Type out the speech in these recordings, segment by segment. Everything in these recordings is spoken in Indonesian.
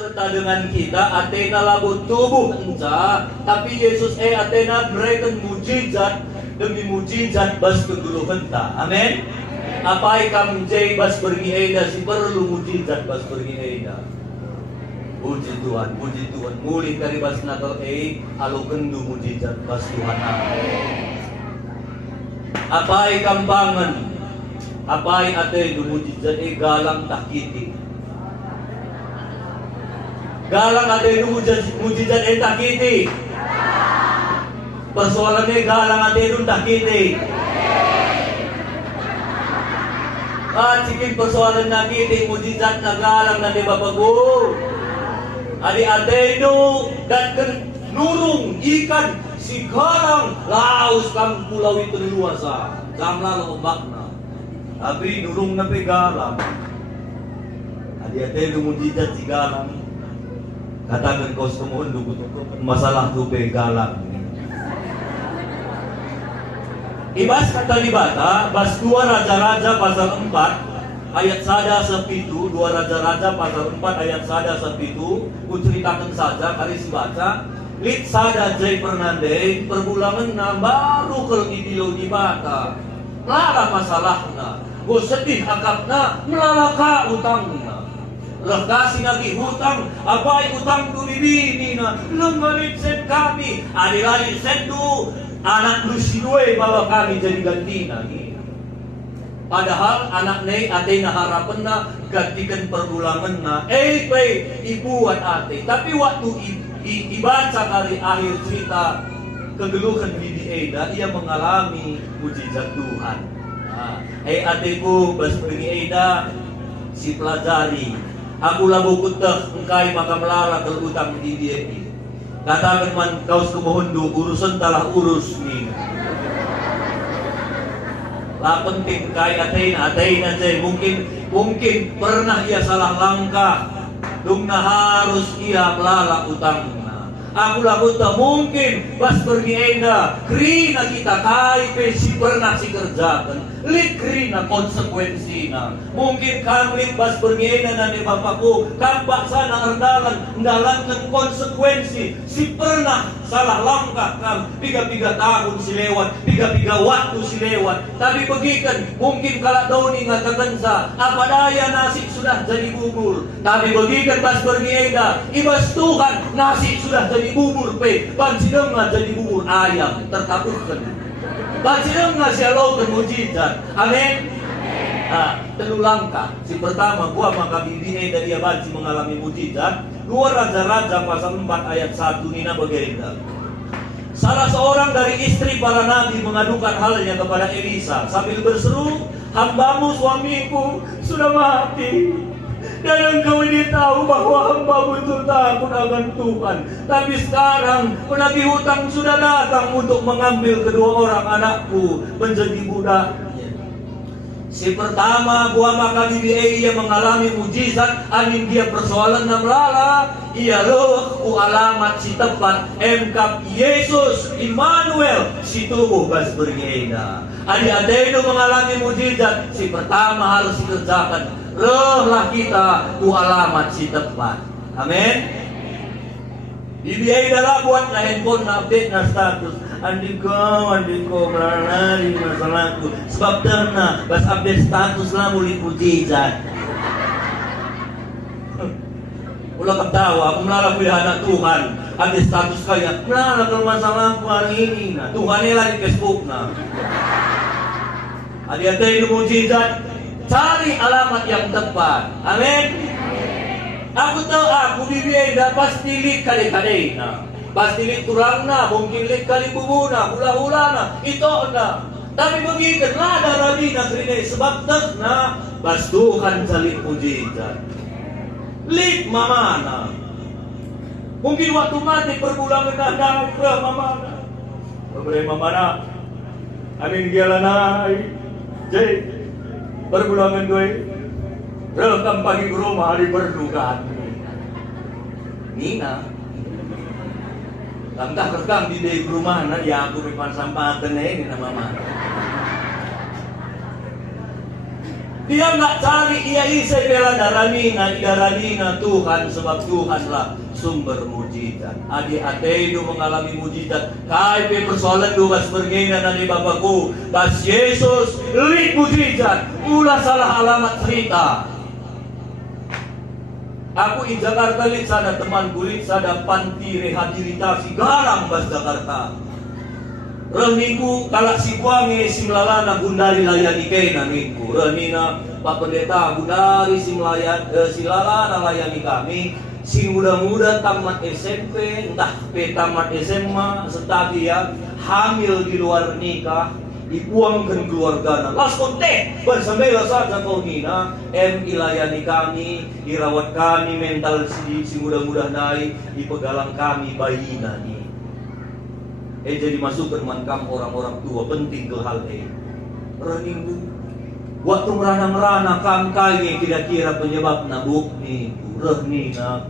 serta dengan kita atena labut tubuh enca, tapi Yesus atena berikan mujizat demi mujizat bas keguru henta. Amin. Apa ikam jay bas pergi eda si perlu mujizat bas pergi eda. Puji Tuhan, muli kari bas natal alo kendu mujizat bas Tuhan. Apa ikam bangan, apa ate du mujizat galang takiti. Galang ate du mujizat takiti. Persoalannya galang ate du takiti. Cikin persoalan nakiti mujizat na galang na di babago. Adi-ade do dan nurung ikan si galang laos kang pulau itu luasa. Jamla lo makna. Tapi nurung na pe galang. Adi-ade do mujizat si galang. Katakan kau semua masalah tu pe galang. Ibas kata libata, bas 2 Raja-Raja pasal 4 ayat sada sepitu, 2 Raja-Raja pasal 4 ayat sada sepitu, ku ceritakan saja kali si baca. Lit sada jay pernandai perbulangan na baru kalau idilo di bata. Lala masalahna, ku sedih akapna melalaka utangna. Lekasi lagi hutang, apa utang tu bibini na lemalit sen kami, adilali sen tu anak lu sinue bawa kami jadi gantina. Padahal anak ne ate na harapan na gantikan perbulangan na pe ibuat ate. Tapi waktu dibaca kali akhir cerita kegeluhan Bibi Eda, ia mengalami mujizat Tuhan. Ateku bas Bibi Eda si pelajari. Aku labu kutah engkai maka melara kalau utang di dia ini. Katakan man kau sekemohondu urusan talah urus ni. Lah penting kai ateina je mungkin pernah ia salah langkah. Dungna harus ia melala utangna. Aku lagu tak mungkin pas pergi enda krina kita kai pe si pernah si kerjakan lit krina konsekuensina mungkin kan lit pas pergi enda nani bapakku kampak sana erdalan konsekuensi si pernah salah langkah kam 3 tahun si lewat 3 waktu si lewat tapi begikan mungkin kalau doni ngatakan sa apa daya nasi sudah jadi bubur tapi begikan pas pergi enda ibas Tuhan nasi sudah jadi bubur pe pancideng jadi bubur ayam tertaburkan pancideng sialaukan mujizat amin. Telu langkah si pertama gua maka Bibi Eda dia banci mengalami mujizat 2 Raja-Raja pasal 4 ayat 1 nina begitu. Salah seorang dari istri para nabi mengadukan halnya kepada Elisa sambil berseru, hambamu suamiku sudah mati. Dan engkau ini tahu bahwa hamba betul takut akan Tuhan. Tapi sekarang penagih hutang sudah datang untuk mengambil kedua orang anakku menjadi budaknya. Si pertama gua maka Bibi ia mengalami mujizat amin dia persoalan na melala ia loh ku alamat si tepat MK Yesus Immanuel si tubuh bas bergeda. Adik-adik itu mengalami mujizat si pertama harus dikerjakan. Rohlah kita ku alamat si tepat. Amin. Bibi adalah buat na handphone na update na status. Andiko melalui masalahku. Sebab terna bas update status lah muli mujizat. Ulah ketawa, aku melalui anak Tuhan. Ada status kaya, melalui masalahku hari ini. Nah, Tuhan ini lagi Facebook nah. Ada itu mujizat. Cari alamat yang tepat. Amin. Aku tahu aku Bibi Eda pasti lik kali-kali. Nah, pasti lik turang na, mungkin lik kali bubuna, hula-hula na, itu na. Tapi begitu ada rabi na krine sebab tak na bas Tuhan cari mujizat. Lik mamana. Mungkin waktu mati perbulangan na ke mamana. Berbeda mamana. Amin gialanai. Jadi perbulangan gue rekam pagi ke rumah hari berdukaan Nina langkah rekam di rumah na ya aku ripan sampah ini nama mama Dia nggak cari ia isa bela darani na Tuhan, sebab Tuhanlah sumber mujizat. Adi itu mengalami mujizat. Kai persoalan dua bergena nani Bapakku. Bas Yesus lit mujizat. Ulah salah alamat cerita. Aku di Jakarta lit sada teman kulit sada panti rehabilitasi garang bas Jakarta. Minggu kalak si buangi si melalana gundari layani kena minggu. Nina Pak Pendeta gundari si lalana layani kami. Si muda-muda tamat SMP, entah tamat SMA, tetapi ya hamil di luar nikah, dibuangkan keluarga. Las kontek bersama saja kau Nina, ilayani kami, dirawat kami mental si muda-muda naik, di pegalang kami bayi nani. Jadi masukkan mankam orang-orang tua penting ke hal ini. Minggu waktu merana-merana kam kaya kira-kira penyebabnya bukti Nina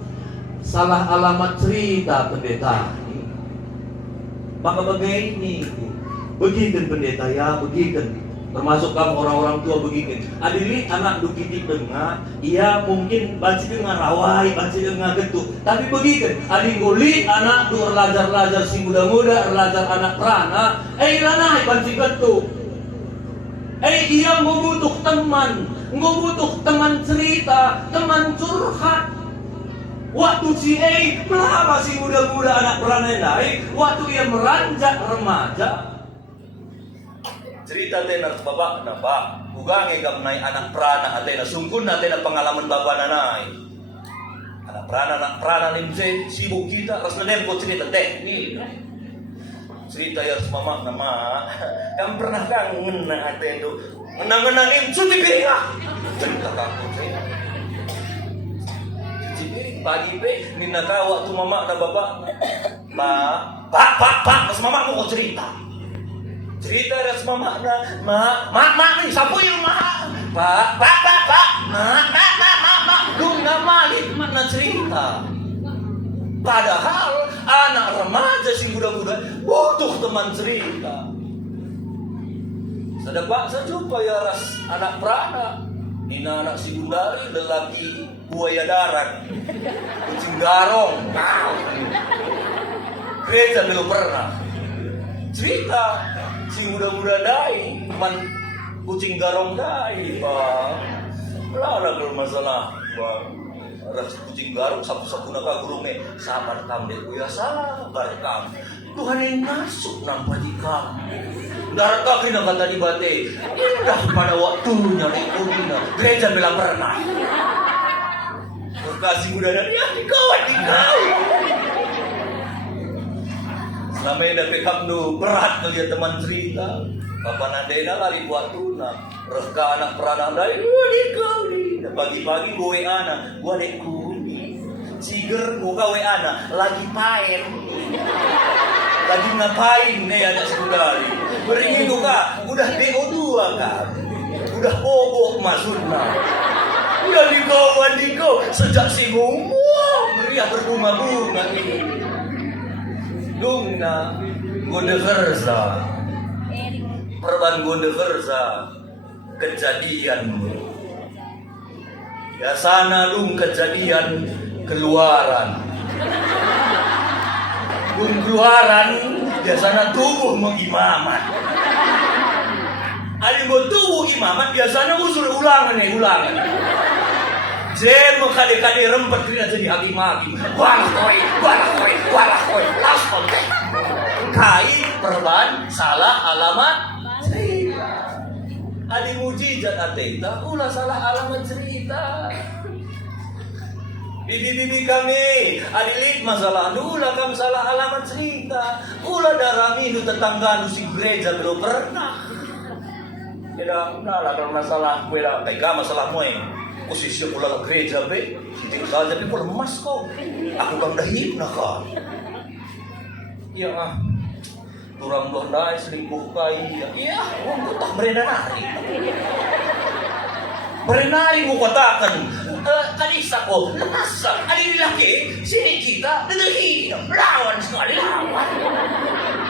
salah alamat cerita pendeta ini. Maka begini begitu pendeta ya begitu. Termasuk kamu orang-orang tua begitu. Adili anak dukiti tengah, ia mungkin baca dengan rawai, baca dengan getuk. Tapi begitu, adik goli anak dua lajar-lajar si muda-muda, lajar anak perana, lanai baca getuk. Ia membutuh teman cerita, teman curhat. Waktu si melama si muda-muda anak perana naik, waktu ia meranjak remaja. Cerita tena bapak na pak, ugangi kam nai anak prana atena sungkun atena pengalaman bapak nanai. Anak prana nimse sibuk kita ras nadem ko cerita teh ni. Cerita ya mama nama, kam pernah kangen na atendo. Menang-menang imsu di piringa. Cerita kaku saya. Cici pagi pe nina ka waktu mama na bapak. Pak, mas mama mau cerita. Cerita ras mama na, mak nih sapu yang pak, mak, lu nggak malik mana cerita. Padahal anak remaja si muda-muda butuh teman cerita. Sedapa saya jumpa ya ras anak perana, ina anak si gundari lelaki buaya darat, kucing garong, gereja belum pernah cerita. Si muda-muda dai, man kucing garong dai, bang. Lala kalau masalah, bang. Ras kucing garong sapu-sapu naka gurungnya, sabar kam deh, ya sabar kam. Tuhan yang masuk nampak di kam. Darah kaki nak kata di bate, indah pada waktunya rekodina, gereja bilang pernah. Berkasih muda dari dikawat. Selama ini dapat nu berat ngeliat teman cerita. Kapan adena lari buat tuna. Reka anak perana dari kau ni. Pagi-pagi gue anak, gue dek kuni. Ciger gue gawe anak, lagi paen. Lagi ngapain nih anak sekudari. Beringin gue kak, udah DO2 kak. Udah bobok maksudnya. Udah dikau, sejak si meriah berbunga-bunga ini. Dungna Gonde Versa Perban Gonde Versa kejadian ya sana lung kejadian keluaran biasanya tubuh mengimamat ada mau tubuh imamat biasanya ulangan Jem kali-kali rempet kena jadi hakim-hakim. Walah koi, langsung teh. Kai perban salah alamat cerita. Adi mujizat atenta, ulah salah alamat cerita. Bibi-bibi kami, adilit masalah ulah kam salah alamat cerita. Ulah darami nu tetangga nu si gereja belum pernah. Tidak, lah kalau masalah gue lah, tega masalah moe. Posisi pulang gereja be, tinggal tapi pun lemas kok. Aku kan dah hipna kan. Ya turang doh dai selingkuh kai. Ya, aku tak berenari. Berenari aku katakan. Kanisa ko, nasa, alin laki, sini kita, nagahina, lawan sekali lawan.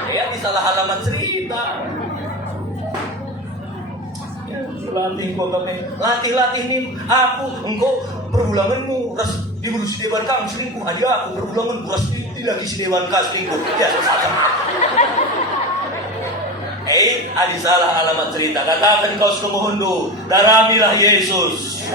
Kaya di salah halaman cerita. Latih ko kami. Latih-latih nih. Aku, engkau perbulanganmu. Ras diburu si Dewan Kang selingkuh. Adi aku perbulangan ras di lagi si Dewan Kang selingkuh. Ya, salah. Adi salah alamat cerita. Katakan kau sekemohondo. Daramilah Yesus.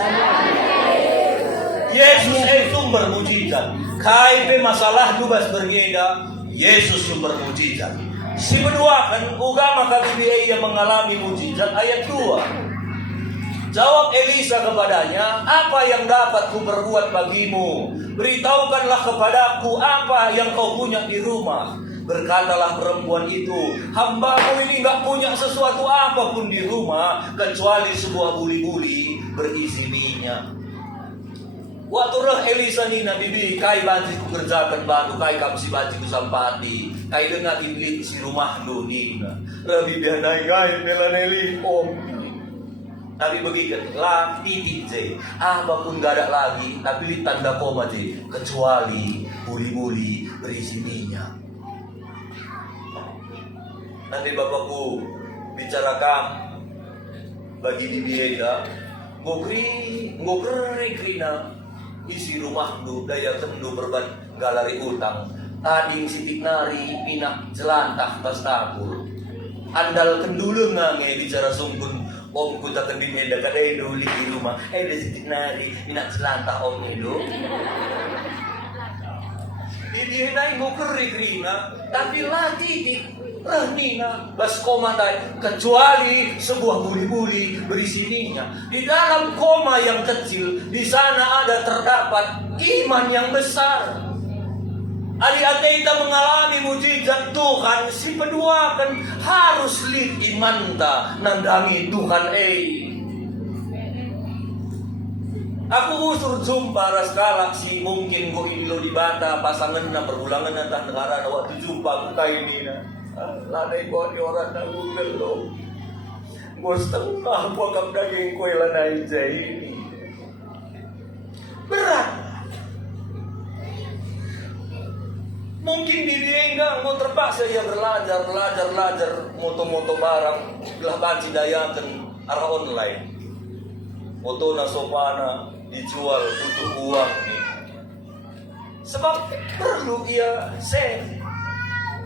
Yesus sumber mujizat. Kai pe masalah dubas berbeda. Yesus sumber mujizat. Si menduakan ugama kami yang mengalami mujizat ayat 2. Jawab Elisa kepadanya, apa yang dapat ku berbuat bagimu? Beritahukanlah kepadaku apa yang kau punya di rumah. Berkatalah perempuan itu, hambamu ini gak punya sesuatu apapun di rumah kecuali sebuah buli-buli berisi minyak. Waktu roh Elisa nina bibi kai banci ku kerjakan bantu kai kam si banci ku sampati kai dengar dibeli si rumah lu nina rabi dia naik kai melaneli om. Tapi begitu lah titik je apapun gak ada lagi tapi tanda koma je kecuali buli-buli berisi minyak. Nanti bapakku bicarakan bagi di biaya ngokri krina isi rumah lu daya tendu berban galari utang tading sitik nari pinak jelantah tas tabur andal kendulu ngange bicara sungkun om ku tak kendin eda kadai duli di rumah da sitik nari pinak jelantah om edo ini nai ngokri krina tapi lagi nina bas koma dai kecuali sebuah buli-buli berisi minyak. Di dalam koma yang kecil di sana ada terdapat iman yang besar. Adik-adik kita mengalami mujizat Tuhan si kedua kan harus lid iman ta nandangi Tuhan Aku usur jumpa raskalak si mungkin go ilo di bata pasangan na perbulangan na negara na waktu jumpa aku kain nina. Lanai buat orang na Google lo. Setengah buang daging kue lanai jahit. Berat. Mungkin diri enggak mau terpaksa ya belajar moto-moto barang belah banci dayakan arah online. Moto na sopana dijual butuh uang nih. Sebab perlu ia save.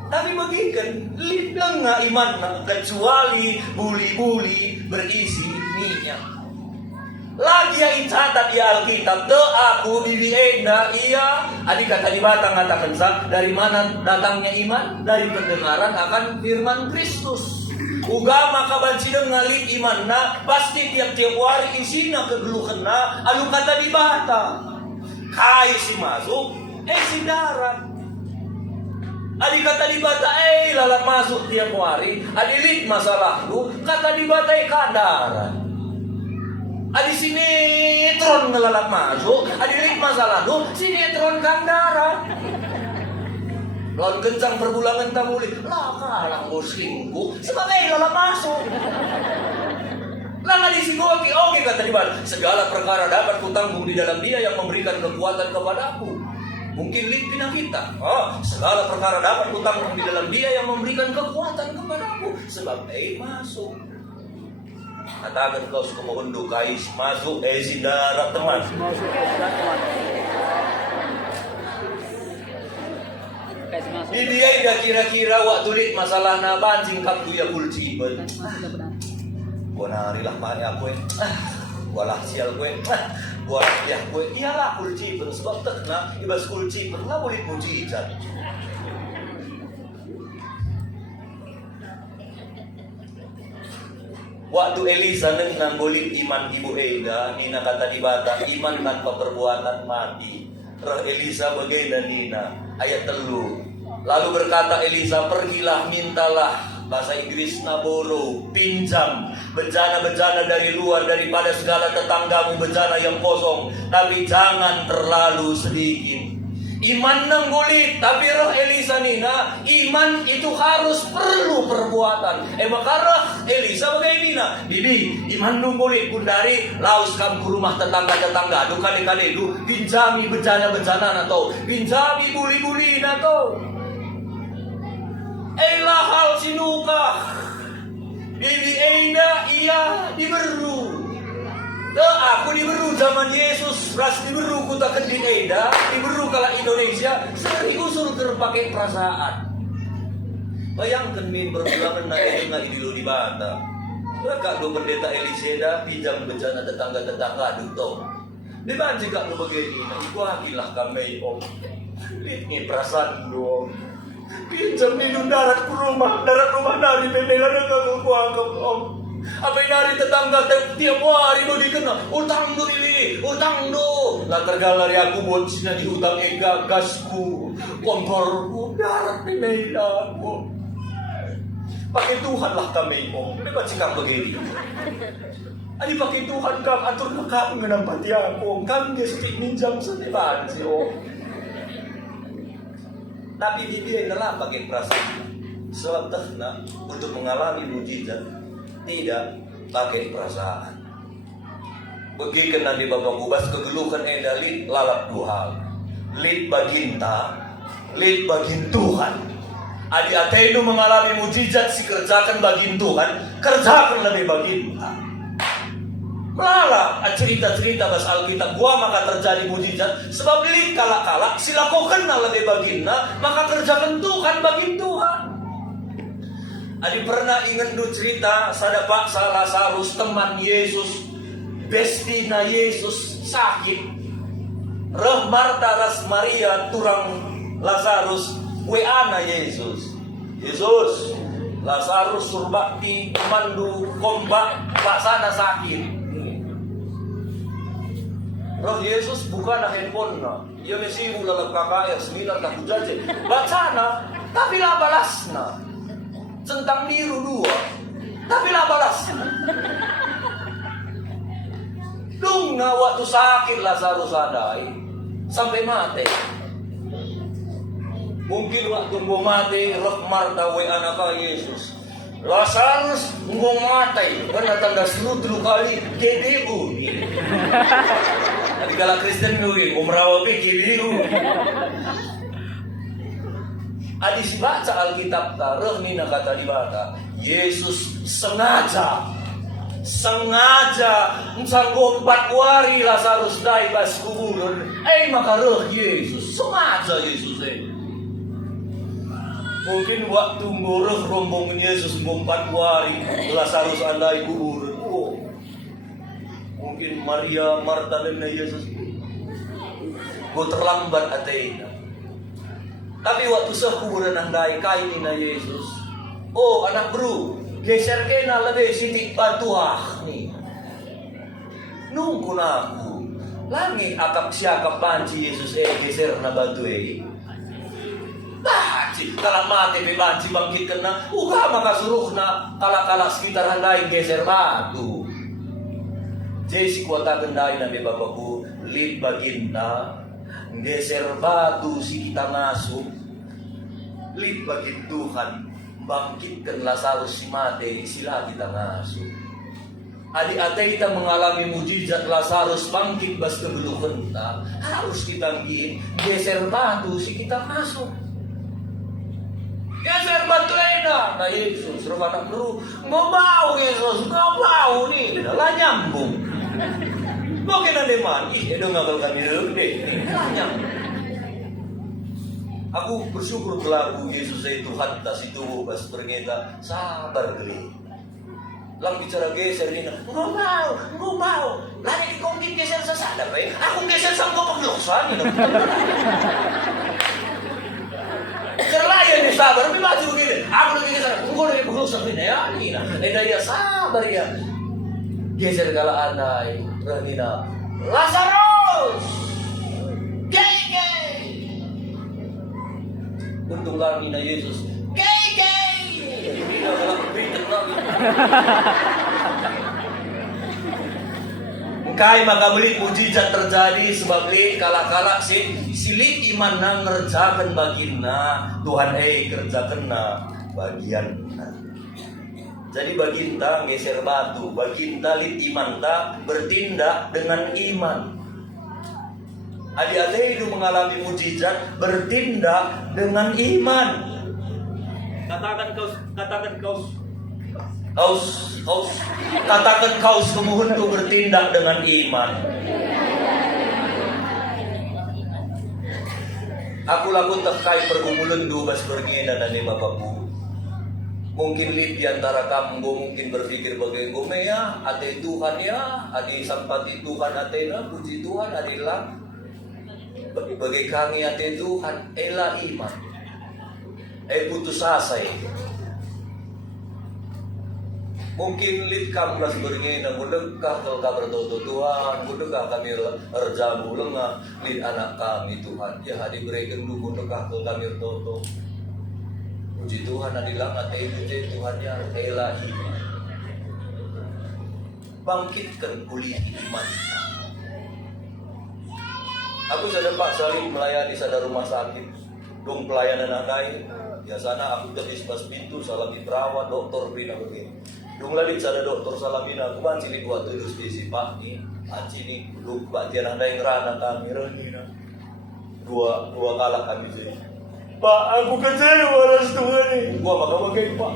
Tapi bagikan lidang nga iman na kecuali buli-buli berisi minyak. Lagi yang incatat di Alkitab, aku bibiin na iya adik kata di batang ngatakan sa dari mana datangnya iman? Dari pendengaran akan firman Kristus. Ugama kabanci ngali iman na pasti tiap-tiap hari isina kegeluhan na alu kata di bata. Kai si masuk, si darat. Adik kata di bata, lalat masuk tiap hari. Adilik masalah lu, kata di bata kadaran. Adik sinetron ngelalat masuk, adilik masalah lu, sinetron kandaran. Lawan kencang perbulangan tamuli, lah kalah selingkuh, sebagai lalat masuk. Lah disigoki, oke kata di bata, segala perkara dapat kutanggung di dalam Dia yang memberikan kekuatan kepadaku. Mungkin limpina kita. Segala perkara dapat kutanggung di dalam Dia yang memberikan kekuatan kepadaku. Sebab masuk. Katakan kau suka mengunduh kais masuk si darat teman. Di dia ida kira-kira waktu lik masalah na bancing kapku ya kulci. Gua narilah mari aku walah sial gue. Buat ya gue iyalah kulci sebab terkena ibas kulci pernah boleh mujizat. Waktu Elisa nang boleh iman ibu Eda, nina kata di bata iman tanpa perbuatan mati. Roh Elisa bagaimana nina ayat 3. Lalu berkata Elisa, pergilah mintalah bahasa Inggris naboro, pinjam bejana-bejana dari luar daripada segala tetanggamu bejana yang kosong, tapi jangan terlalu sedikit. Iman nang gulit, tapi roh Elisa nina, iman itu harus perlu perbuatan. Maka roh Elisa bagaimana? Bibi, iman nang gulit kundari, laus kam ke rumah tetangga-tetangga, du kade-kade du, pinjami bejana-bejana nato, pinjami buli-buli nato. Lahal sinuka Bibi Enda ia diberi Aku diberu zaman Yesus, ras diberu ku tak kendin eda, diberu kala Indonesia, sering usul terpakai perasaan. Bayangkan min perjuangan na dengan idilo di bata. Kak do pendeta Eliseda pinjam bencana tetangga-tetangga duto. Di mana jika lu begini, ikuakilah kami om. Ini perasaan lu om. Pinjam minum darat rumah nari bendera dengan aku anggap om. Apa yang nari tetangga tiap hari do dikena utang do ini, utang do. Lah tergalari aku buat sini di hutang ega gasku, komporku darat ini aku. Pakai Tuhan lah kami om. Ini baca kang begini. Ani pakai Tuhan kang atur nakak menampati aku. Kang dia sedikit minjam setiap si om. Tapi dia adalah pakai perasaan. Sebab takna untuk mengalami mujizat tidak pakai perasaan. Begitu nanti Bapak Kubas kegeluhan endali lalap dua hal. Lid baginta, lid bagin Tuhan. Adi atenu mengalami mujizat si kerjakan bagin Tuhan, kerjakan lebih baginta. Melala cerita-cerita bahasa Alkitab gua maka terjadi mujizat sebab lid kala-kala silakukan lebih baginna maka kerjakan Tuhan bagin Tuhan. Adi pernah ingat du cerita sada Pak Lazarus teman Yesus, bestina Yesus sakit. Reh Marta ras Maria turang Lazarus weana Yesus. Yesus, Lazarus surbakti pemandu kombak laksana sakit. Roh Yesus bukan handphone na. Ia mesti lalap KKR 9 tak jaje. Bacana tapi lah balasna. Centang biru 2 tapi lah balasna. Dung na waktu sakit Lazarus adai sampai mati. Mungkin waktu mau mati, Roh Marta we anaka Yesus. Lazarus mau mati, karena tangga seru 3 kali GDU. Tapi kalau Kristen dulu, umrawapi GDU. Adi si baca Alkitab taruh ni nak kata di baca. Yesus sengaja sanggup 4 hari Lazarus dai pas kuburan. Maka roh Yesus sengaja Yesus Mungkin waktu ngurus rombongan Yesus 4 hari Lazarus andai kuburan. Mungkin Maria, Marta dan Yesus go terlambat atena. Tapi waktu sekuburan andai kain na Yesus. Anak bro, geser kena lebih sitik patuah nih. Nunggu aku. Langit akap siakap banci Yesus geser na batu kalau mati bebanci bangkit kena maka suruh na kala-kala sekitar handai geser batu. Jadi kuota gendai nabi bapakku lid baginta geser batu si kita masuk lid bagin Tuhan bangkitkan Lazarus si mati sila kita masuk. Adik-adik kita mengalami mujizat Lazarus bangkit bas kebelukan harus kita geser batu si kita masuk. Geser batu na Yesus rumah anak lu ngobau Yesus ngobau nih lah nyambung mungkin ada man edo ngagalkan deh nyambung. Aku bersyukur pelaku Yesus itu hatas itu pas berngeta sabar geli lang bicara geser ini ngobau lari kongkin geser sesada aku geser sanggup pengeluksan Kerlaya ni sabar, tapi maju begini. Aku lagi geser, aku lagi berusaha ini ya. Dia sabar ya. Geser kalau andai, Rahina, Lazarus, gay. Untuk Rahina Yesus, gay. Dia kalau berita lagi. Kai maka beli mujizat terjadi sebab li kala-kala silit iman na ngerjakan baginna Tuhan kerjakan na bagian. Jadi baginta geser batu, baginta lit iman ta bertindak dengan iman. Adik-adik itu mengalami mujizat bertindak dengan iman. Katakan kau Kaus, katakan kaus kemuhun tu bertindak dengan iman. Aku lakukan terkait pergumulan du bas bergina nani bapaku. Mungkin lip antara kamu mungkin berpikir bagai gomea, ate Tuhan ya, adi sampati Tuhan atena, puji Tuhan adalah bagi kami ate Tuhan, ela iman. Putus asa ya. Mungkin lip kamu las bergina, mudekah kalau kabar Tuhan, mudekah kami erjamu lengah, lip anak kami Tuhan, ya hadi berikan lu mudekah kalau kami ertoto. Puji Tuhan adalah ngatain puji Tuhan yang ela iman. Bangkitkan pulih iman. Aku sudah Pak Salim melayani sada rumah sakit. Dong pelayanan anai. Biasanya aku tebis pas pintu salami perawat dokter bina begini. Dong lalit sada dokter salamina aku banci ni buat terus di si Pak ni. Anci ni dong Pak tiada yang rana kami renina. Dua kala kami jadi. Pak, aku kecewa ras Tuhan ini. Gua maka bagai Pak.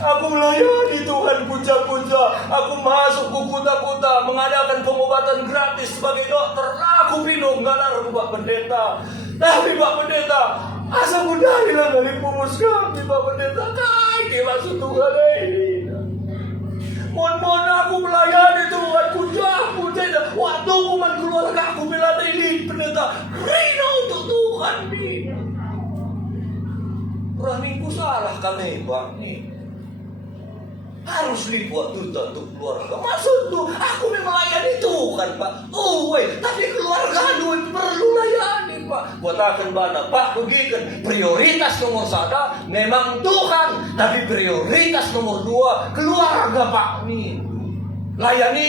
Aku melayani Tuhan puja-puja. Aku masuk ke kota-kota mengadakan pengobatan gratis sebagai dokter. Aku minum ganar Pak Pendeta. Tapi Pak Pendeta, asa mudah hilang dari pumus kami Pak Pendeta. Kai dia masuk Tuhan ini. Mohon aku melayani Tuhan puja-puja. Waktu kuman keluarga aku melayani Pendeta. Rino untuk Tuhan ini. Rahminku salah kami Pak nih. Harus dibuat tuh untuk keluarga. Maksud tuh aku melayani Tuhan Pak. Tapi keluarga duit perlu layani Pak. Buat akan mana Pak begitu. Prioritas nomor 1 memang Tuhan. Tapi prioritas nomor 2 keluarga Pak nih. Layani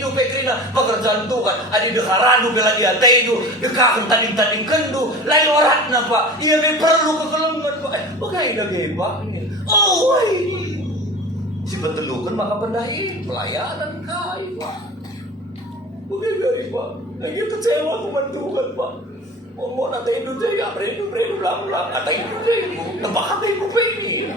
itu pekrina pekerjaan Tuhan. Adi dekaranu bela dia tedu, dekakan tading kendu, lain waratna Pak. Ia me perlu kekelengan Pak. Bagai dah Pak ini. Si betelukan maka pendahi pelayanan kai Pak. Bagai dari Pak. Lagi kecewa kepada Tuhan Pak. Mau nata itu jaya, beredu lang, nata itu jaya, tebak hati ibu ini.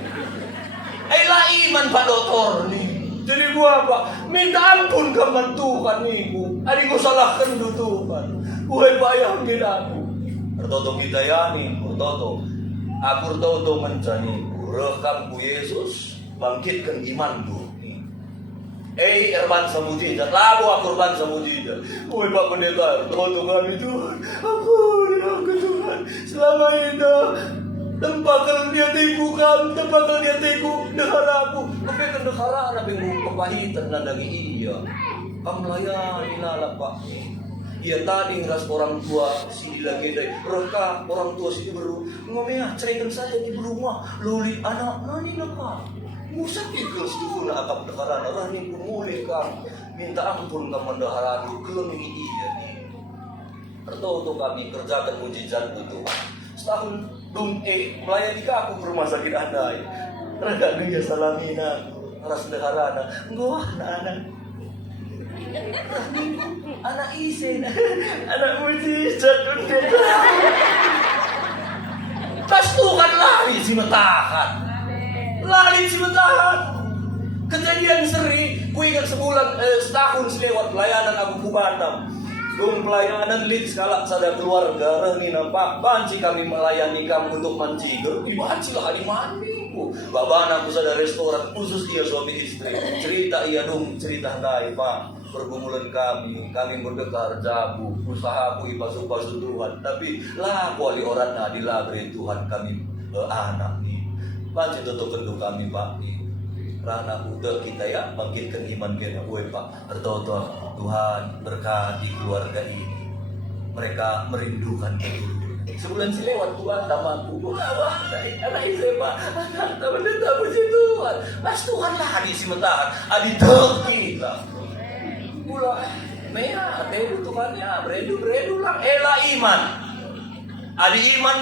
Lah iman Pak dokter nih. Jadi gua Pak, minta ampun kepada Tuhan ibu. Adik gua salahkan du Tuhan. Gue bayang aku. Bertoto kita ya nih, bertoto. Aku bertoto mencani. Rekam ku Yesus, bangkitkan imanku. Erban samujijat, lagu aku erban samujijat. Gue Pak Pendeta, bertoto kami Tuhan. Aku Tuhan. Selama ini tempatkan dia tiku kan, tempatkan dia tiku dehara aku. Tapi kan dehara anak yang kepahitan na dagi iya. Kamu layani nala Pak. Iya tadi ngeras orang tua si lagi deh. Reka orang tua si baru ngomongnya ceraikan saja di rumah. Luli anak nani nak. Musa pikir setuju na akap dehara na rani kumuli kan. Minta ampun kamu dehara lu keleng iya nih. Tertutup kami kerjakan mujizat itu. Setahun dum melayani aku ke rumah sakit andai. Rada dia salamina, ras deharana. Gua anak isen, anak mujizat Pendeta. Pas Tuhan lari si metahan. Kejadian seri, ku ingat setahun selewat pelayanan aku ku Batam. Dong pelayanan lit skala sada keluarga reni nampak banci kami melayani kamu untuk manciger dibanci lah di mandi babana aku sada restoran khusus dia suami istri cerita iya dong cerita dai Pak pergumulan kami berdekar jabu usaha aku ipasu Tuhan tapi lah kuali orang di labri Tuhan kami anak nih banci tutup kenduk kami Pak nih rana udah kita ya bangkitkan iman kita gue Pak berdoa Tuhan berkati keluarga ini mereka merindukan keturunan sebulan si lewat Tuhan tamaku anak istri Pak anak Pendeta puji Tuhan mas Tuhan lah adi si mentahan adi dek kita pula mea tedu Tuhannya beredu lang ela iman adi iman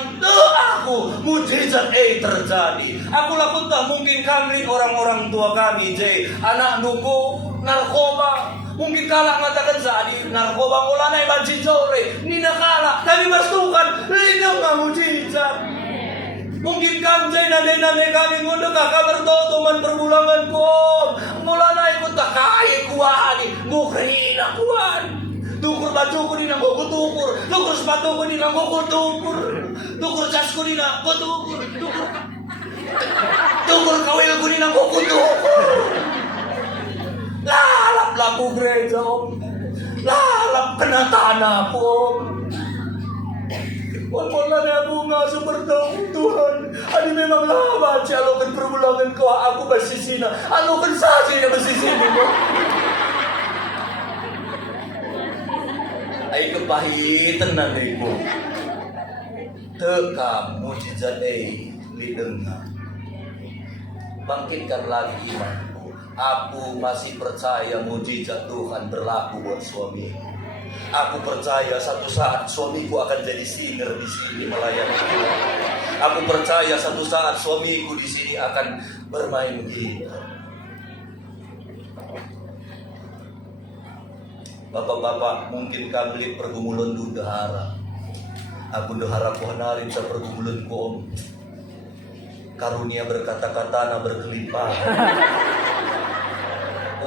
aku mujizat terjadi. Aku lakukan tak mungkin kami orang-orang tua kami anak duku narkoba mungkin kalah mengatakan saadi narkoba mulai banci sore nina kalah tapi mas Tuhan lindung nggak mujizat Mungkin kanjay nanay kami ngundo kabar toto man perbulangan ko. Mula na ikot takay kuwani, mukri na kuwan. Tukur baju ko din ang kukutukur, tukur sepatu ko din ang kukutukur, tukur jas ko din ang kutukur, tukur kawil ko din ang kukutukur. Lalap laku gereja om, lalap kena tanah om. Wala na bunga sa bertahun Tuhan. Ano memang laban si alokan perbulangan ko aku bersisina, alokan saja na bersisini mo. Ay kepahitan nanti mo. Tekam mujizat lideng na. Bangkitkan lagi imanku. Aku masih percaya mujizat Tuhan berlaku buat suami. Aku percaya satu saat suamiku akan jadi singer di sini melayani Tuhan. Aku percaya satu saat suamiku di sini akan bermain gitar. Bapak-bapak mungkin kami pergumulan du dahara. Aku dahara ko hanarin sa pergumulan ko om. Karunia berkata-kata na berkelimpahan.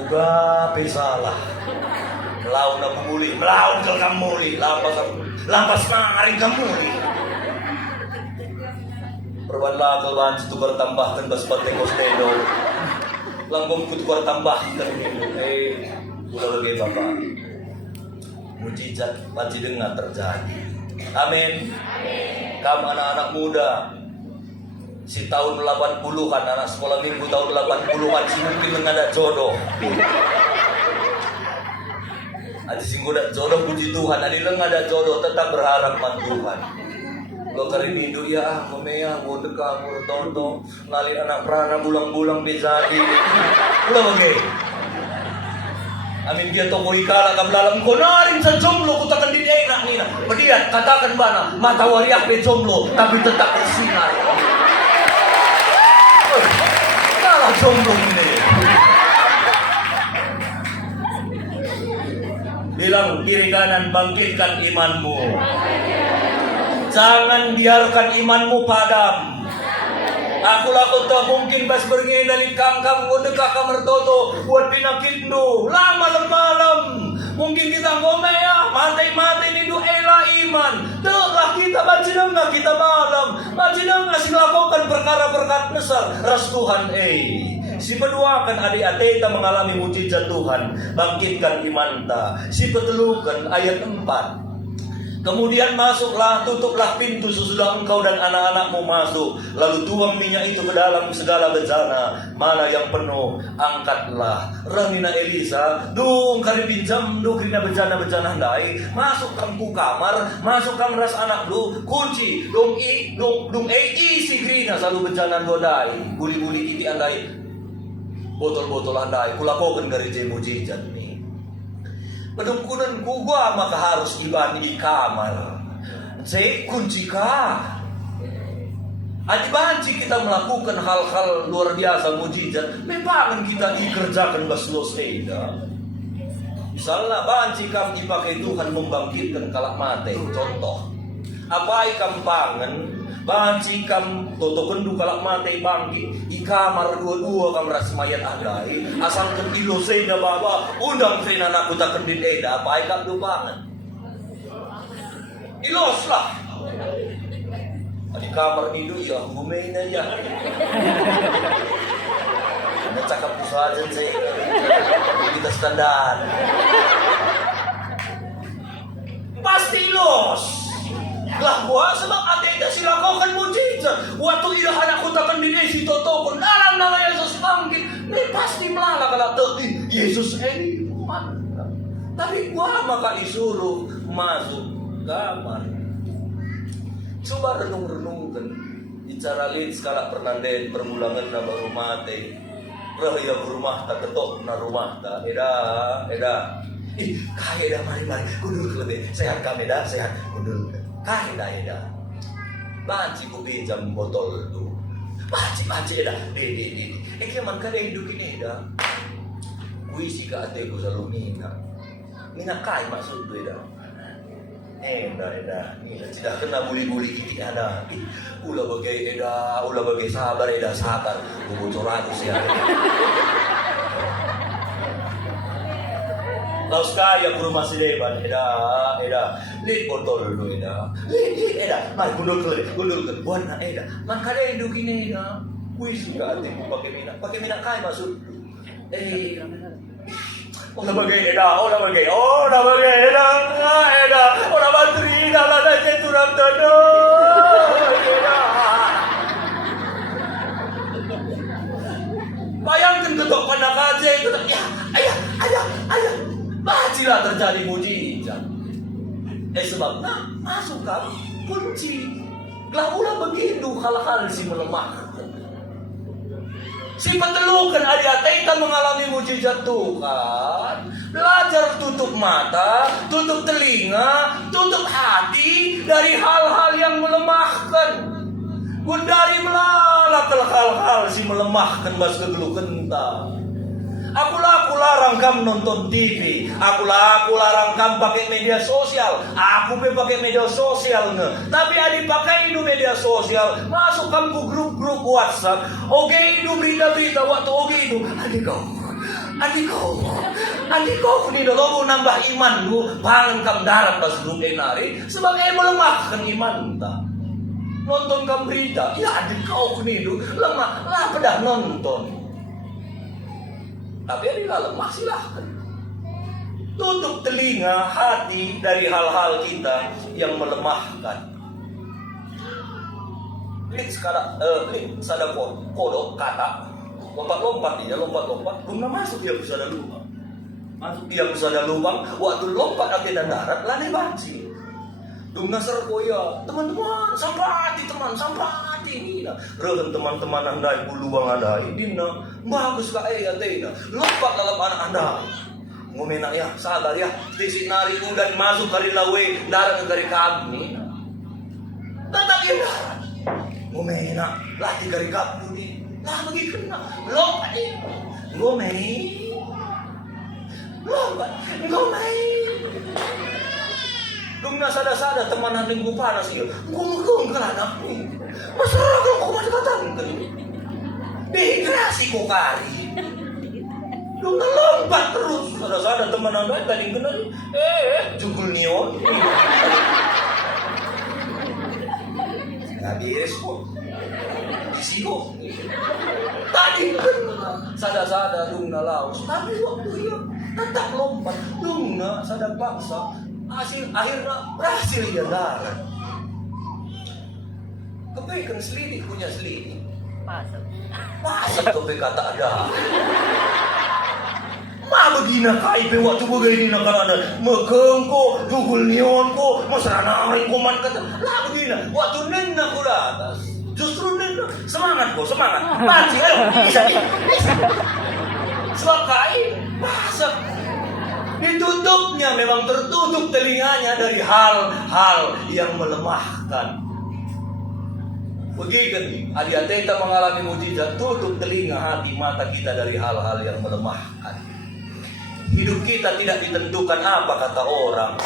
Uga pesalah. Melawan na bumuli, melawan ka kamuli, lampas mangaring kamuli. Perwanla kawan situ bertambahkan baspate kostelo. Langgong kutu bertambahkan udah lagi bapak. Mujizat pasti dengar terjadi. Amin. Kamu anak-anak muda, si tahun 80-an, anak sekolah minggu tahun 80-an, si mungkin mengadak jodoh. Adi singgoda jodoh puji Tuhan, adi lang ada jodoh tetap berharap man Tuhan. Lo kari hidup ya, komea, bodoh kamu tonton, ngalih anak prana bulang-bulang bezadi. Udah oke. Amin dia toko ikala kablalam ko narin sa jomblo ko takan din enak nina. Padiat katakan bana mata wariak be jomblo tapi tetap bersinar. Kalah jomblo ini. Bilang kiri kanan bangkitkan imanmu. Jangan biarkan imanmu padam. Aku lakot tak mungkin bas berngin dari kangkang udah kamar toto buat pinakitnu lama malam. Mungkin kita ngomea mati ni duela iman. Telah kita bajinang nggak kita malam. Bajinang ngasih lakukan perkara-perkara besar. Ras Tuhan si peduakan adik-adik mengalami mujizat Tuhan. Bangkitkan iman ta. Si petelukan ayat 4. Kemudian masuklah, tutuplah pintu sesudah engkau dan anak-anakmu masuk. Lalu tuang minyak itu ke dalam segala bejana. Mana yang penuh, angkatlah. Ramina Elisa, dung kali pinjam, dung kena bejana-bejana handai. Masuk kamu kamar, masuk kamar ras anak lu, kunci. Dung isi grina selalu bejana godai. Buli-buli kiti andai, botol-botol andai. Kulakokan dari mujizat nih. Pedungkunan gua maka harus ibani di kamar. Saya kunci kah? Banci kita melakukan hal-hal luar biasa mujizat. Memang kita dikerjakan baslos tidak. Misalnya banci kamu dipakai Tuhan membangkitkan kalak mati. Contoh, apa ikam pangan? Banci kam toto kendu kalak mati bangkit di kamar dua-dua kamar semayat adai asal kentilo sehingga baba undang saya anak tak kendit eda apa ikam dupangan ilos lah di kamar nidu ya bumain aja ada cakap usaha saya kita standar pasti los lah gua sebab ada silakan mujizat. Waktu ilah anakku takkan diri si Toto pun dalam nama Yesus bangkit. Pasti malah kalau tadi Yesus ini tapi gua maka disuruh masuk kamar. Coba renung-renungkan. Bicara lin skala pernanden permulangan na baru mati. Rahaya rumah tak ketok na rumah tak. Eda. Kaya dah mari. Kudul lebih sehat kami dah sehat kudul. Kaya dah. Banci ko pinjam botol tu. Banci dah. Kaya man kada hidup ini dah. Kuisi ka ate ko sa lumina. Mina kaya maksud dah. Eda, tidak kena buli-buli ini ada. Ulah bagai sabar eda sabar. Bocor ratus ya. Laos kaya ke rumah si Devan, eda. Lihat botol dulu eda. Lihat eda. Mari gundul ke. Buana eda. Man kada hidup ini eda. Kuis juga hati pakai minyak kai masuk. Olah bagai eda. Olah bateri dalam aja turang tono. Eda. Bayangkan ketok panak aja itu. Ya, ayah. Bajilah terjadi mujizat. Sebabnya masuk kan kunci. Ulah begitu hal-hal si melemah. Si petelukan adik-adik kan mengalami mujizat Tuhan. Belajar tutup mata, tutup telinga, tutup hati dari hal-hal yang melemahkan. Gundari melalak hal-hal si melemahkan bas kegelu kentang. Aku larang kamu nonton TV. Aku larang kamu pakai media sosial. Aku pakai media sosial nge. Tapi adik pakai itu media sosial. Masuk kamu ke grup-grup WhatsApp. Oke itu berita-berita waktu oke itu. Adik kau ini dulu nambah iman lu. Pangan kamu darat pas grup enari sebagai melemahkan iman tak. Nonton kamu berita. Ya adik kau ini dulu lemah. Lah pedah nonton. Tapi ada lemah silahkan. Tutup telinga, hati dari hal-hal kita yang melemahkan. Lihat sekarang, sada kodok kata, lompat-lompat dia, lompat. Belum masuk dia bisa ada lubang. Masuk dia bisa ada lubang. Waktu lompat akhirnya darat, lari banci. Dung nasar koya, teman-teman, sampati ini. Regen teman-teman andai puluang andai, dina bagus ka atina. Lompat dalam anak anda. Ngomena ya, sabar ya. Tisik nari udan masuk kari lawe, darat kari kami. Tetap ya. Ngomena, lati kari kami. Lah bagi kena. Lompat. Lompat. Dung nasada teman handling ku panas iya. Gum kan anak ni. Masyarakat ko matatan kan. Dehidrasi ko kari. Dung lompat terus. Sada teman anda tadi kena. Jugul nion. Habis kok. Isigo. Tadi kena. Sada dung nalaos. Tapi waktu iya tetap lompat. Dung na sada paksa. Akhirnya berhasil dia darat. Kepaikan selidik punya selidik. Pasal kepe kata ada. Ma begina kai pe waktu begini nak ada. Mekeng ko, dugul nion ko, masrana hari ko man kata. Lah begina waktu nenna ko atas. Justru nenna semangat. Panci ayo bisa. Sebab kai pasal ditutupnya memang tertutup telinganya dari hal-hal yang melemahkan. Begitu adik-adik kita mengalami mujizat, tutup telinga, hati, mata kita dari hal-hal yang melemahkan. Hidup kita tidak ditentukan apa kata orang.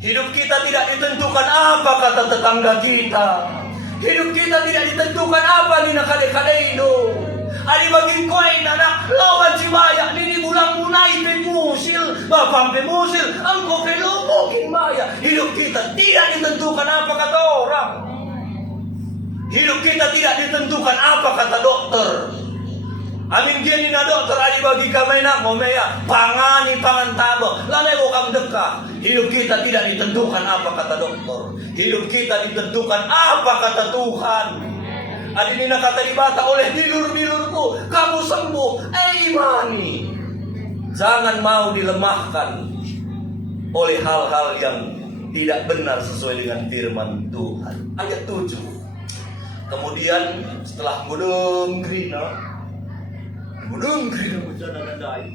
Hidup kita tidak ditentukan apa kata tetangga kita. Hidup kita tidak ditentukan apa nina kade-kade itu. Adi bagi koin anak lawan si Maya ini bulan munai pemusil, bapak pemusil, engkau pelumukin Maya. Hidup kita tidak ditentukan apa kata orang. Hidup kita tidak ditentukan apa kata dokter. Amin gini na dokter adi bagi kami nak ngomea pangani pangan tabo lalai bokam dekah. Hidup kita tidak ditentukan apa kata dokter. Hidup kita ditentukan apa kata Tuhan. Adi nina kata dibata oleh dilur-dilurku kamu sembuh. Imani. Jangan mau dilemahkan oleh hal-hal yang tidak benar sesuai dengan firman Tuhan. Ayat 7. Kemudian setelah mudeng grina bencana nandai.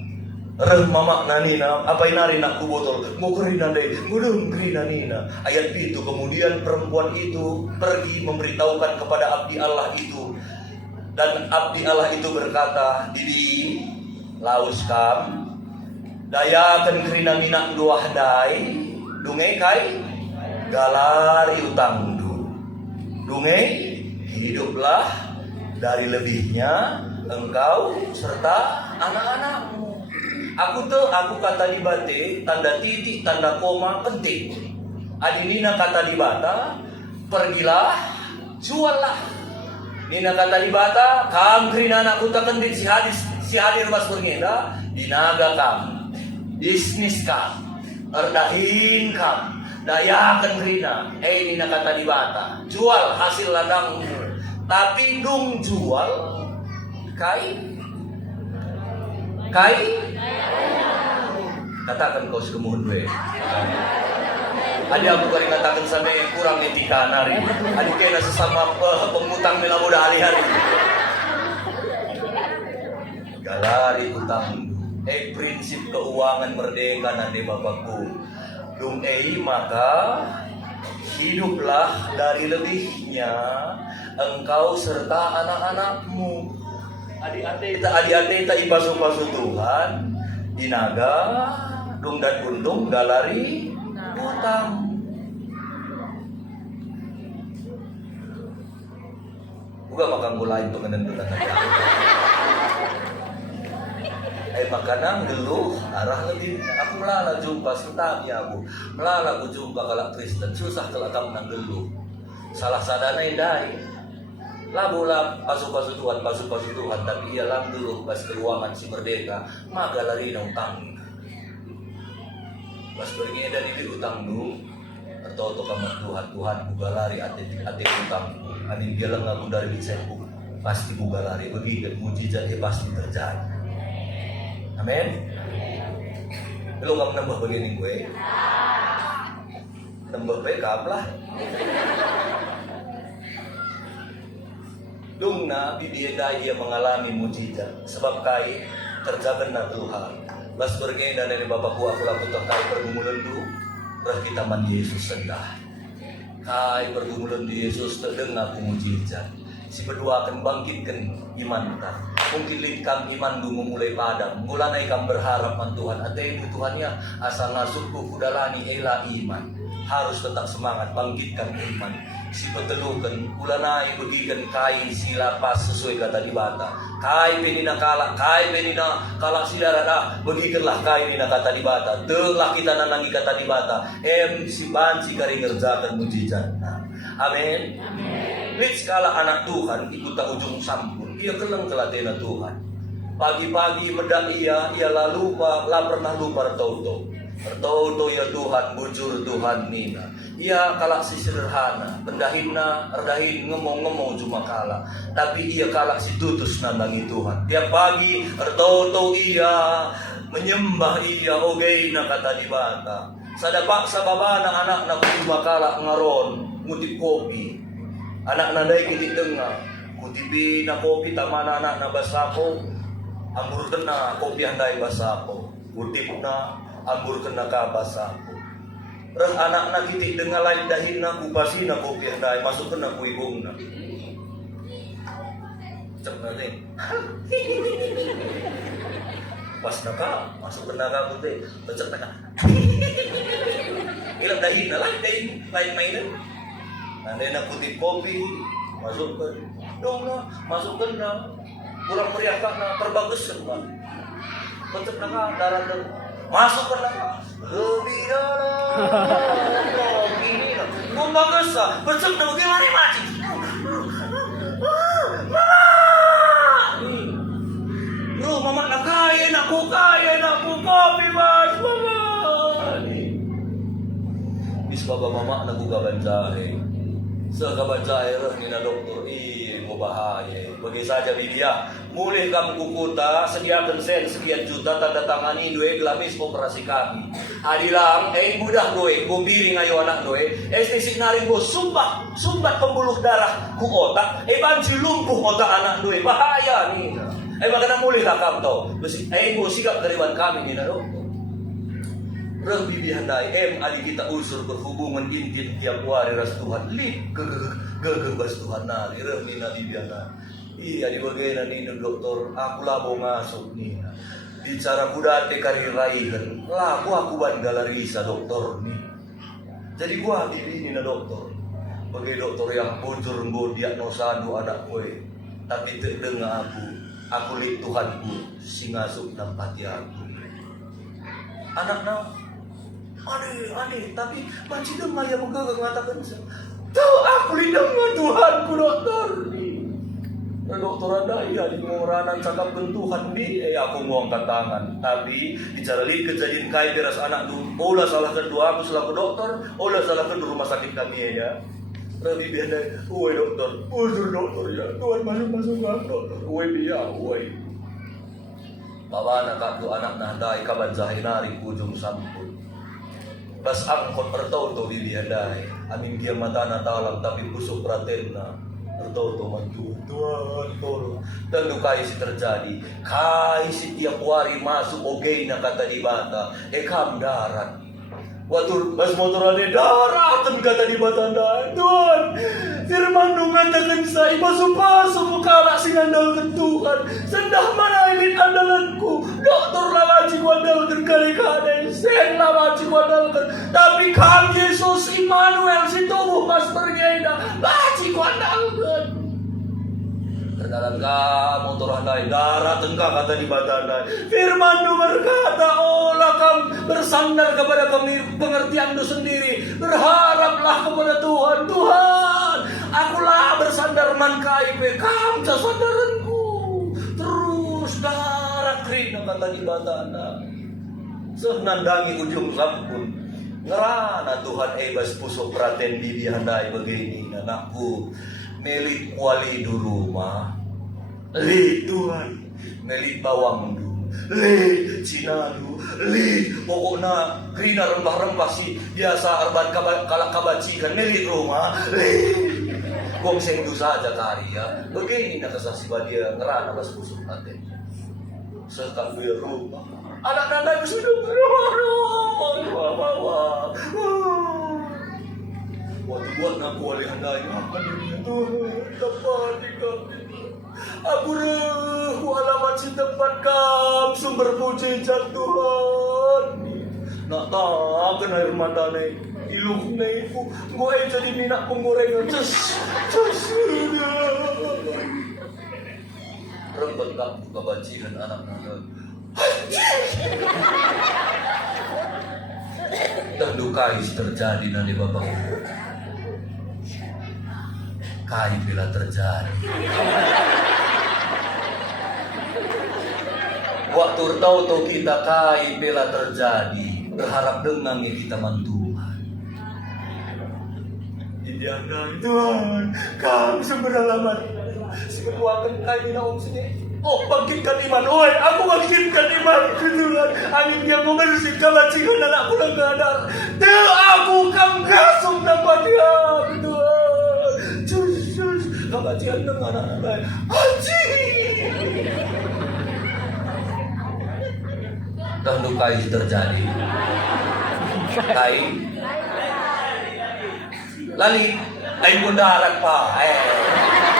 Reh mamak nanina apa inari nak ku botol ngukuri nandai mudeng grina nina. Ayat itu kemudian perempuan itu pergi memberitahukan kepada abdi Allah itu. Dan abdi Allah itu berkata, Didi laus kam dayakan kerina minak dua dai Dungay kay galari utang du. Dungay hiduplah dari lebihnya engkau serta anak-anakmu. Aku kata di bate, tanda titik, tanda koma penting. Adinina kata di bata, pergilah, juallah. Nina kata di bata, kam krina anak utakan di si hadir mas berngenda, dinaga kam, bisnis kam, erdahin kam, dayakan krina. Nina kata di bata, jual hasil ladang, tapi dung jual, kai, katakan kau sekemuhun we. Adi aku kari katakan sama kurang etika nari. Adi kena sesama pengutang mila muda hari-hari. Galari utang. Prinsip keuangan merdeka nanti bapakku. Dung maka hiduplah dari lebihnya engkau serta anak-anakmu. Adi-adi tak ipasu-pasu Tuhan. Dinaga dung dan untung galari utang. Bukan makan gula itu menentukan aja. Makanan geluh arah lebih. Aku melala jumpa sentami aku. Melala aku jumpa kalak Kristen susah kelak kamu nang geluh. Salah sadana indai. Labulah pasu-pasu Tuhan, tapi ia lam dulu pas keuangan si merdeka, maka lari na utang. Pas pergi dari utang dulu, atau Tuhan buka lari ati utang. Anin dia lang aku dari bisaku, pasti buka lari, begitu mujizat pasti terjadi. Amin. Belum kamu nambah begini gue, nambah baik lah. Dungna bibieda ia mengalami mujizat sebab kai terjaga na Tuhan. Bas bergena dari bapakku aku laku terkait pergumulan dulu. Rah kita man Yesus sendah. Kai pergumulan di Yesus terdengar mujizat. Si berdua akan bangkitkan iman kita. Mungkin linkam iman dulu memulai padam. Mulai naikkan berharap man Tuhan. Ate ibu Tuhannya asal nasukku kudalani ela iman. Harus tetap semangat bangkitkan iman. Si petelukan ulanai begikan kai sila pas sesuai kata di bata. Kai penina kalak silara dah begikanlah kai penina kata di bata. Telah kita nanangi kata di bata. Si banci kari ngerjakan mujizat. Amin. Amin. Skala anak Tuhan ikut tak ujung sampun. Ia keleng kelatena Tuhan. Pagi-pagi medak ia lalu lah pernah lupa tau-tau. Bertauto ya Tuhan, bujur Tuhan nina. Ia kalak si sederhana, pendahin ngomong-ngomong cuma kalak. Tapi ia kalak si tutus nandangi Tuhan. Tiap pagi bertauto ia, menyembah ia, ogei na kata di bata. Sadapak sa baba ng anak na cuma kalak ngaron, ngutip kopi. Anak nanday kitik dengar, kutipi na kopi tama na anak na basako. Amur na kopi handay basako. Kutip na ambur kena kabasa. Reh anak nak kitik dengan lain dahin na kupasi na kopi yang dai masuk kena kuibung na. Cek nanti. Pas naka masuk kena kabut deh. Cek naka. Ilang dahin na lain mainan. Nanti nak kutip kopi masuk ke dong na masuk kena kurang meriah na terbagus kan. Cek naka darah masuk ke dalam lebih dalam gini lah ngomong kesah besok dah bagaimana mati mama nak kaya nak ku kopi mas mama bis baba mama nak ku kabanjai sekabanjai reh ni na doktor mau bahaya bagi saja dia mulai kamu kukuta sediakan sekian juta tanda tangani dua gelamis operasi kami adilang mudah doe gumbiring ayo anak doe estisik naring bo sumbat pembuluh darah ku otak banci lumpuh otak anak doe bahaya nih makanya mulai lah kamu tau bo sikap keriban kami nih na dokter reh bibi handai adi kita unsur berhubungan intim tiap hari ras Tuhan gegebas Tuhan nari reh nina bibi handai iya di bagian ini dokter aku lah mau masuk nih di cara kuda te kari raikan lah aku ban galarisa dokter nih Jadi gua ini na dokter. Bagi dokter yang bujur nggo diagnosa du anak gue. Tapi teu dengar aku li Tuhanku sing ngasup nang pati aku. Anak aneh, tapi masih dengar yang mengatakan tahu aku li dengar Tuhanku dokter. Nah, dokter ada iya di nguranan cakap Tuhan di aku mau angkat tangan. Tapi bicara li kejadian kai beras anak tu, olah salah kedua aku selaku dokter, olah salah kedua rumah sakit kami ya. Lebih biasa, woi dokter, bujur dokter ya, Tuhan masuk dokter, woi dia, woi. Bawa anak tu anak nahdai kaban zahinari ujung sampul. Bas angkot pertau tu dilihandai, amin dia mata natalam tapi busuk pratenna. Pertau tu maju, Tuhan tolong. Dan dukai si terjadi, kai si tiap hari masuk ogei na kata di bata, ekam darat. Waktu bas motor ada daratan kata di batanda. Tuhan, firman nu ngatakan saya masuk mukala sing andalkan Tuhan. Sendah mana ini andalanku. Dokter lawaji ku andalkan kali-kali. Sen lawaji ku andalkan. Tapi kam Yesus Immanuel si tubuh pastornya ina. Lawaji ku andalkan. Terdalam ka motor andai darat engkau kata di batanda. Firman nu berkata, olah kam bersandar kepada pengertian itu sendiri. Berharaplah kepada Tuhan. Tuhan, akulah bersandar man kaipe. Kam casandaranku. Terus darat rina kata di batanda. Senandangi ujung sampun. Ngerana Tuhan ebas pusuk praten di handai begini anakku. Melik wali du rumah, li Tuhan, melik bawang du, li Cina du, li pokoknya krina rempah-rempah si biasa arban kalak kabacikan, melik rumah, li gong sengdu saja karya, begini nak kesaksi dia ngerana bas busuk nanti, serta gue rumah, anak-anak sudah rumah. Waktu buat ngaku oleh handai apa dunia Tuhan tempat di kami. Aku rehu alamat si tempat kam sumber mujizat Tuhan. Nak takkan air mata naik iluh naik ku gue jadi minyak penggorengan cus rembet kamu kebajikan anak-anak. Dan dukai terjadi nanti bapak. Kai bila terjadi. Waktu tahu kita kai bila terjadi, berharap dengan kita mantuhan. Didiamkan Tuhan, kamu seberalaman. Seketuakan kai na sini. Oh, bangkitkan iman, oi, aku bangkitkan iman, Tuhan. Angin yang membersih kebajikan anakku dan keadaan. Aku kam gasum dapat dia, Tuhan. Kebajikan dengan anak lain. Haji. Dan dukai terjadi. Kai. Lali, lain pun darat pak.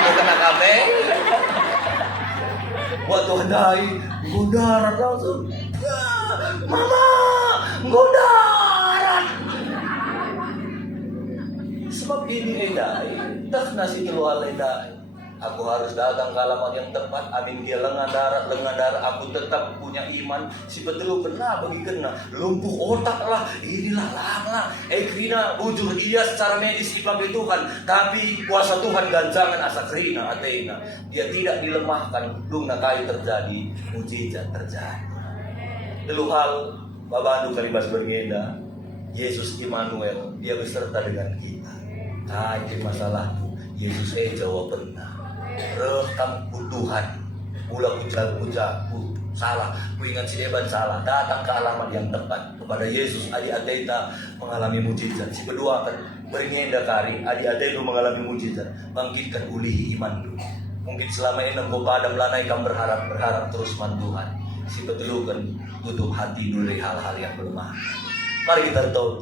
Bukan nak kafe. Waktu handai, darat langsung. Mama, darat. Sebab ini edai, tak nasi keluar edai. Aku harus datang ke alamat yang tepat. Amin dia lengan darat. Aku tetap punya iman. Si betul benar bagi kena lumpuh otak lah. Inilah lama. Krina bujur iya secara medis dipakai Tuhan. Tapi kuasa Tuhan ganjangan asa krina atena. Dia tidak dilemahkan. Dung nakai terjadi. Mujizat terjadi. Lalu hal Babandu Kalibas bergenda. Yesus Immanuel. Dia beserta dengan kita. Kain masalah itu. Yesus jawab benar. Rekam Tuhan, mula pujaku salah, ku ingat si Deban salah, datang ke alamat yang tepat kepada Yesus. Adik-adik kita mengalami mujizat. Si kedua akan beringenda kari, adik-adik itu mengalami mujizat. Bangkitkan ulihi iman lu. Mungkin selama ini nengko padam lanai kamu berharap terus man Tuhan. Si kedua kan tutup hati dulu dari hal-hal yang berlemah. Mari kita tahu